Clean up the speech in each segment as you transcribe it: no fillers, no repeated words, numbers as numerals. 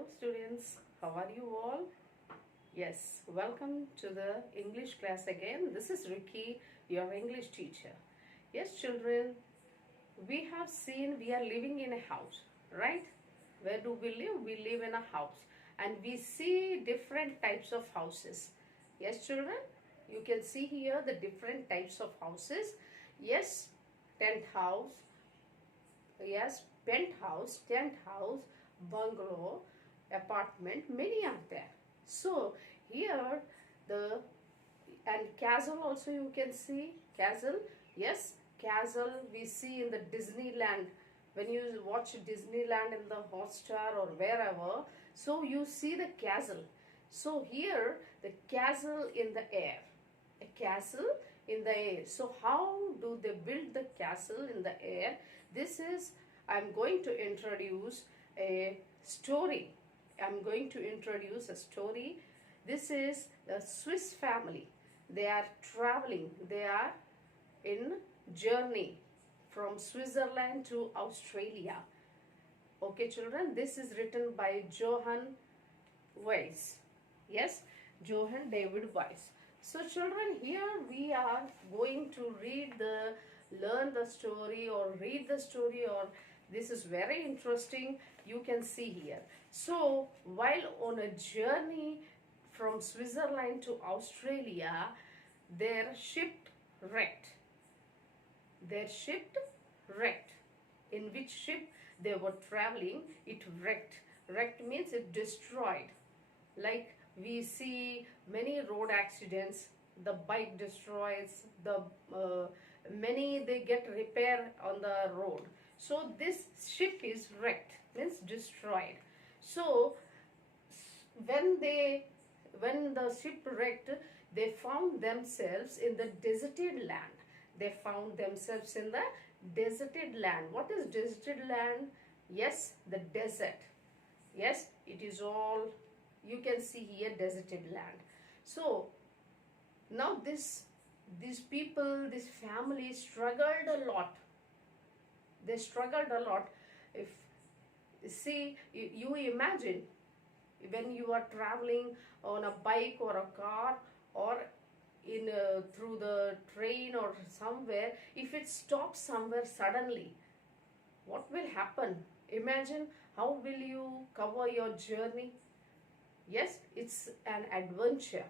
Hello students, how are you all? Yes, welcome to the English class again. This is Rikki, your English teacher. Yes children, we have seen we are living in a house, right? Where do we live? We live in a house and we see different types of houses. Yes children, you can see here the different types of houses. Yes, tent house, yes, penthouse, tent house, bungalow, apartment, many are there. So here the and castle also you can see castle. Yes, castle we see in the Disneyland. When you watch Disneyland in the Hotstar or wherever, so you see the castle. So here the castle in the air, a castle in the air. So how do they build the castle in the air? This is, I'm going to introduce a story. I'm going to introduce a story. This is a Swiss family. They are traveling. They are in journey from Switzerland to Australia. Okay children, this is written by Johann Weiss. Yes, Johann David Weiss. So children, here we are going to learn the story or read the story, or this is very interesting. You can see here. So while on a journey from Switzerland to Australia, their ship wrecked. Their ship wrecked. In which ship they were traveling, it wrecked. Wrecked means it destroyed. Like we see many road accidents, the bike destroys, the many they get repair on the road. So this ship is wrecked, means destroyed. So when the ship wrecked, they found themselves in the deserted land. They found themselves in the deserted land. What is deserted land? Yes, the desert. Yes, it is all, you can see here, deserted land. So now these people, this family struggled a lot. They struggled a lot. If see, you imagine when you are traveling on a bike or a car or in through the train or somewhere, if it stops somewhere suddenly, what will happen? Imagine how will you cover your journey? Yes, it's an adventure.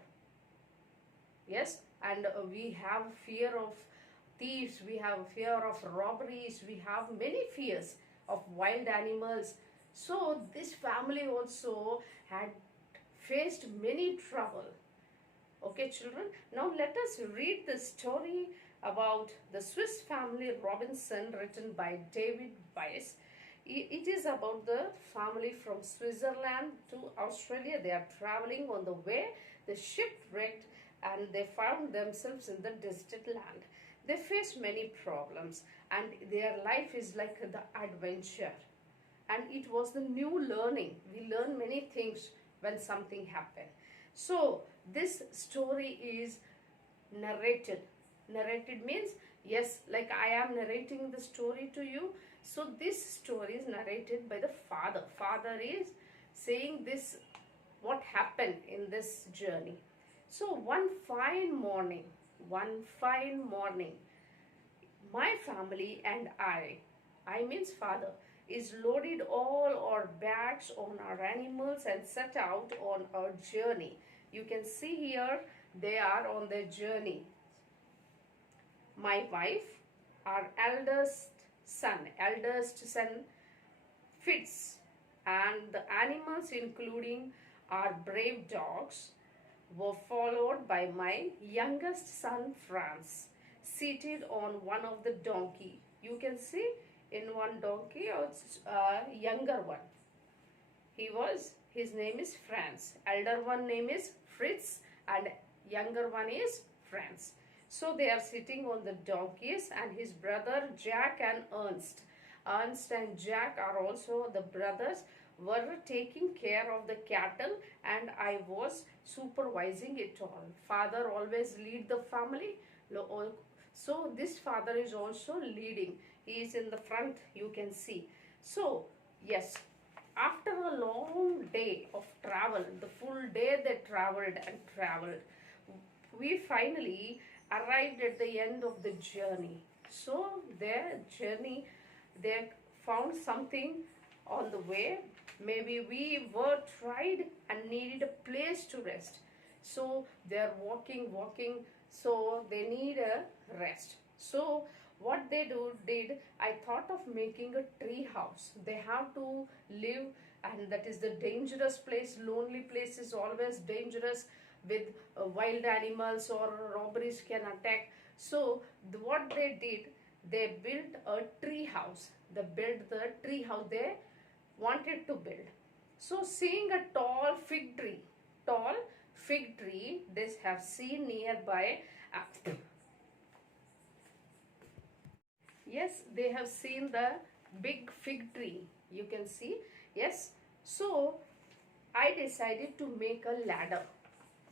Yes, and we have fear of thieves, we have fear of robberies, we have many fears of wild animals. So this family also had faced many trouble. Okay children, now let us read the story about the Swiss family Robinson, written by David Weiss. It is about the family from Switzerland to Australia. They are traveling. On the way, the ship wrecked and they found themselves in the deserted land. They faced many problems and their life is like the adventure. And it was the new learning. We learn many things when something happened. So this story is narrated. Narrated means, yes, like I am narrating the story to you. So this story is narrated by the father. Father is saying this, what happened in this journey. So one fine morning, my family and I means father, is loaded all our bags on our animals and set out on our journey. You can see here they are on their journey. My wife, our eldest son Fitz, and the animals including our brave dogs were followed by my youngest son Franz, seated on one of the donkey. You can see in one donkey, or younger one. His name is Franz. Elder one name is Fritz and younger one is Franz. So they are sitting on the donkeys, and his brother Jack and Ernst. Ernst and Jack are also the brothers, were taking care of the cattle, and I was supervising it all. Father always lead the family. So this father is also leading. He is in the front, you can see. So yes, after a long day day of travel, the full day they traveled and traveled. We finally arrived at the end of the journey. So their journey, they found something on the way. Maybe we were tired and needed a place to rest. So they're walking, so they need a rest. So what they did, I thought of making a tree house. They have to live, and that is the dangerous place. Lonely place is always dangerous with wild animals or robberies can attack. So what they did, they built a tree house. They built the tree house they wanted to build. So seeing a tall fig tree, they have seen nearby. Yes, they have seen the big fig tree. You can see. Yes. So I decided to make a ladder.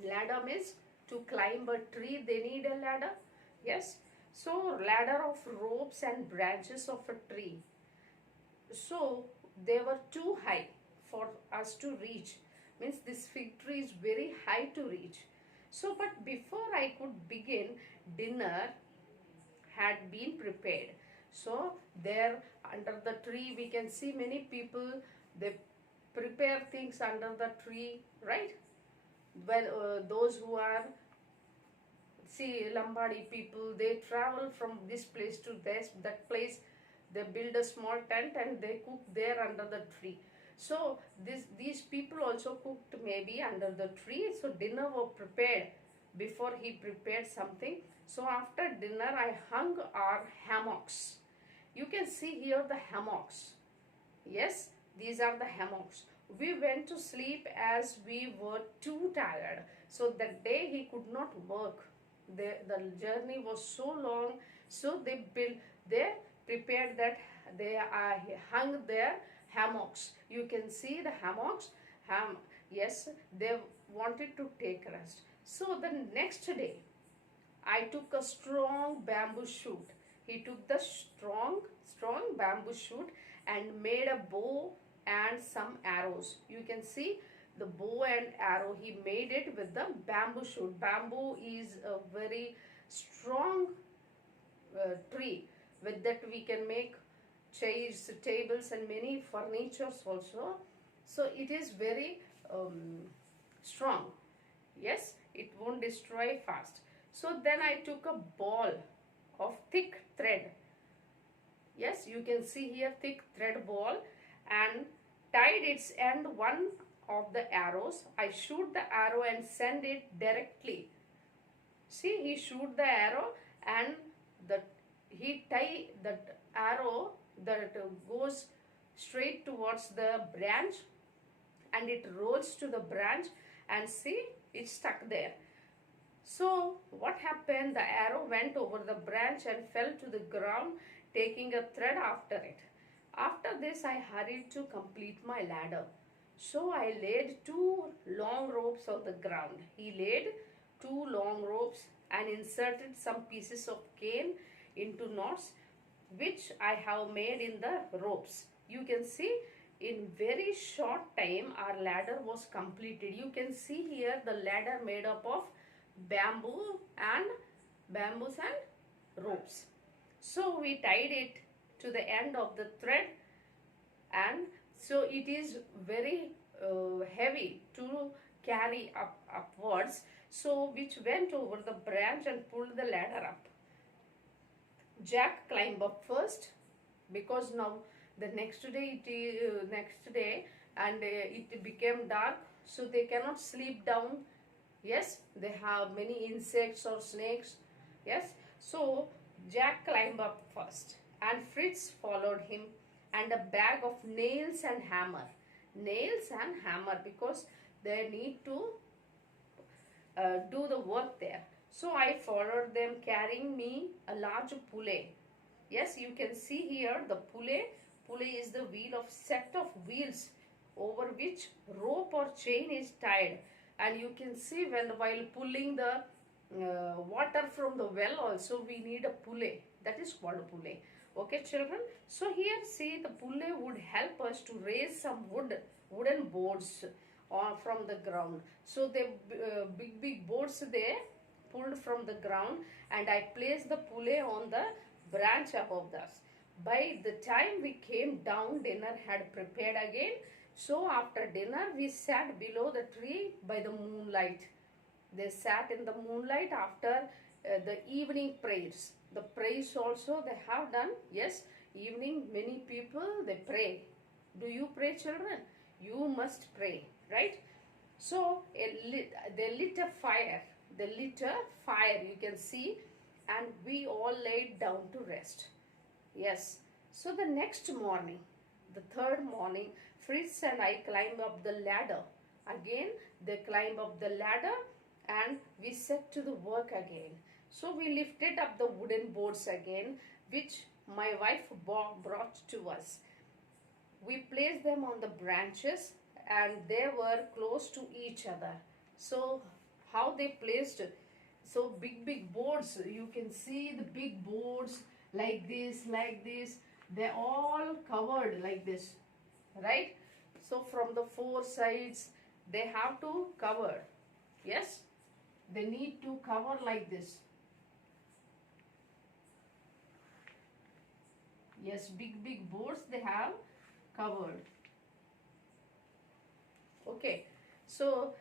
Ladder means to climb a tree, they need a ladder. Yes. So ladder of ropes and branches of a tree. So they were too high for us to reach. Means this fig tree is very high to reach. So but before I could begin, dinner had been prepared. So there under the tree we can see many people, they prepare things under the tree, right? Well, those who are, see, Lambadi people, they travel from this place to that place. They build a small tent and they cook there under the tree. So these people also cooked maybe under the tree. So dinner was prepared before he prepared something. So after dinner I hung our hammocks. You can see here the hammocks. Yes, these are the hammocks. We went to sleep as we were too tired. So that day he could not work. The journey was so long. So they prepared that, they hung their hammocks. You can see the hammocks. Yes, they wanted to take rest. So the next day I took a strong bamboo shoot. He took the strong bamboo shoot and made a bow and some arrows. You can see the bow and arrow, he made it with the bamboo shoot. Bamboo is a very strong tree. With that we can make chairs, tables and many furnitures also. So it is very strong. Yes, it won't destroy fast. So then I took a ball of thick thread. Yes, you can see here thick thread ball, and tied its end one of the arrows. I shoot the arrow and send it directly. See, he shoot the arrow and he tie that arrow that goes straight towards the branch, and it rolls to the branch, and see, it's stuck there. So what happened? The arrow went over the branch and fell to the ground, taking a thread after it. After this I hurried to complete my ladder. So I laid 2 long ropes on the ground. He laid 2 long ropes and inserted some pieces of cane into knots, which I have made in the ropes. You can see in very short time our ladder was completed. You can see here the ladder made up of bamboos and ropes. So we tied it to the end of the thread, and so it is very heavy to carry upwards, so which went over the branch and pulled the ladder up. Jack climbed up first, because now the next day it became dark, so they cannot sleep down. Yes, they have many insects or snakes. Yes, so Jack climbed up first and Fritz followed him, and a bag of nails and hammer. Nails and hammer, because they need to do the work there. So I followed them, carrying me a large pulley. Yes, you can see here the pulley. Pulley is the wheel of set of wheels over which rope or chain is tied. And you can see while pulling the water from the well also, we need a pulley. That is called a pulley. Okay, children. So here see, the pulley would help us to raise some wooden boards. or from the ground. So the big boards they pulled from the ground, and I placed the pulley on the branch above us. By the time we came down, dinner had prepared again. So after dinner, we sat below the tree by the moonlight. They sat in the moonlight after the evening prayers. The prayers also they have done. Yes, evening many people they pray. Do you pray, children? You must pray, right? So they lit a fire. They lit a fire, you can see, and we all laid down to rest. Yes. So the next morning, the third morning, Fritz and I climbed up the ladder. Again, they climbed up the ladder and we set to the work again. So we lifted up the wooden boards again, which my wife brought to us. We placed them on the branches and they were close to each other. So how they placed, so big boards, you can see the big boards like this, they all covered like this, right? So from the four sides they have to cover. Yes, they need to cover like this. Yes, big boards they have covered. Okay, so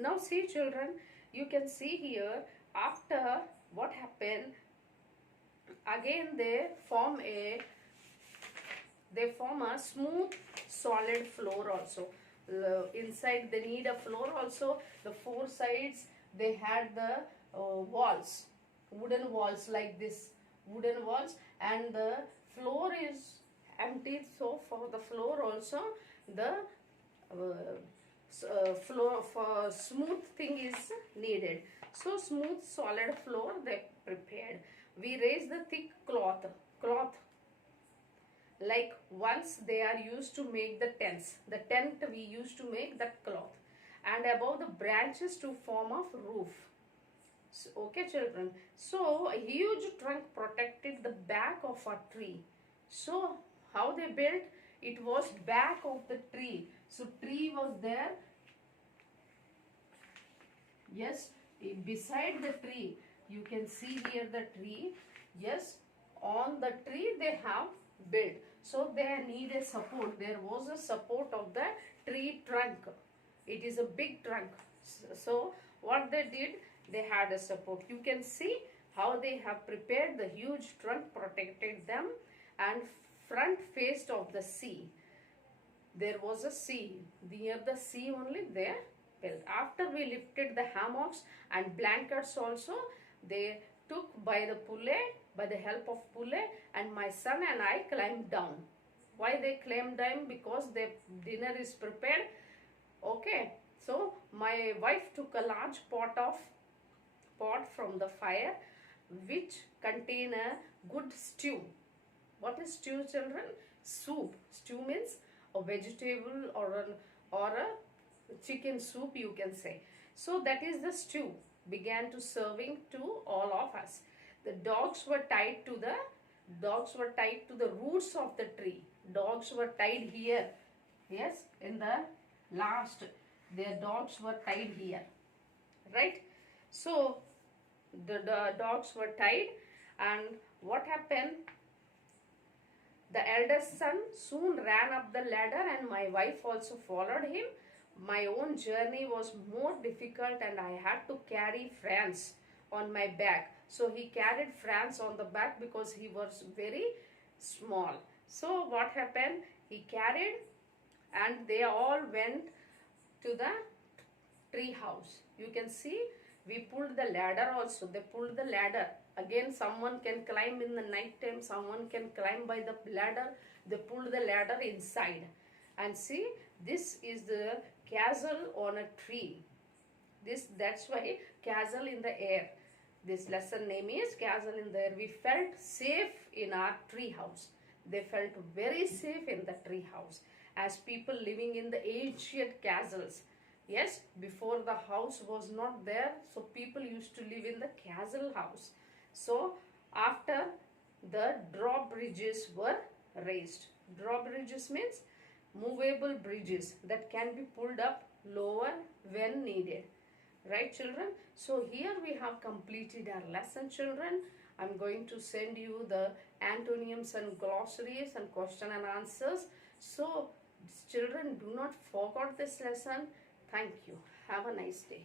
now see, children, you can see here after what happened. Again they form a smooth solid floor also. Inside they need a floor also. The four sides they had the walls, wooden walls like this, wooden walls, and the floor is empty. So for the floor also the floor for smooth thing is needed. So smooth solid floor they prepared. We raised the thick cloth like once they are used to make the tents. The tent we used to make that cloth, and above the branches to form a roof. So, okay, children. So a huge trunk protected the back of a tree. So how they built? It was back of the tree. So tree was there. Yes, beside the tree. You can see here the tree. Yes, on the tree they have built. So they need a support. There was a support of the tree trunk. It is a big trunk. So what they did, they had a support. You can see how they have prepared the huge trunk, protected them, and front faced of the sea. There was a sea. Near the sea only they built. After we lifted the hammocks and blankets also, they took by the pulley, by the help of pulley, and my son and I climbed down. Why they climbed down? Because their dinner is prepared. Okay, so my wife took a large pot from the fire, which contain a good stew. What is stew, children? Soup. Stew means a vegetable or a chicken soup, you can say. So that is the stew. Began to serving to all of us. The dogs were tied to the roots of the tree. Dogs were tied here. Yes, in the last, their dogs were tied here. Right? So the dogs were tied, and what happened? The eldest son soon ran up the ladder, and my wife also followed him. My own journey was more difficult, and I had to carry Franz on my back. So he carried Franz on the back because he was very small. So what happened? He carried, and they all went to the tree house. You can see we pulled the ladder also. They pulled the ladder. Again, someone can climb in the night time. Someone can climb by the ladder. They pulled the ladder inside. And see, this is the castle on a tree. That's why castle in the air. This lesson name is castle in the air. We felt safe in our tree house. They felt very safe in the tree house as people living in the ancient castles. Yes, before the house was not there, so people used to live in the castle house. So after the drawbridges were raised. Drawbridges means movable bridges that can be pulled up, lower when needed. Right, children? So here we have completed our lesson, children. I'm going to send you the antonyms and glossaries and question and answers. So children, do not forget this lesson. Thank you. Have a nice day.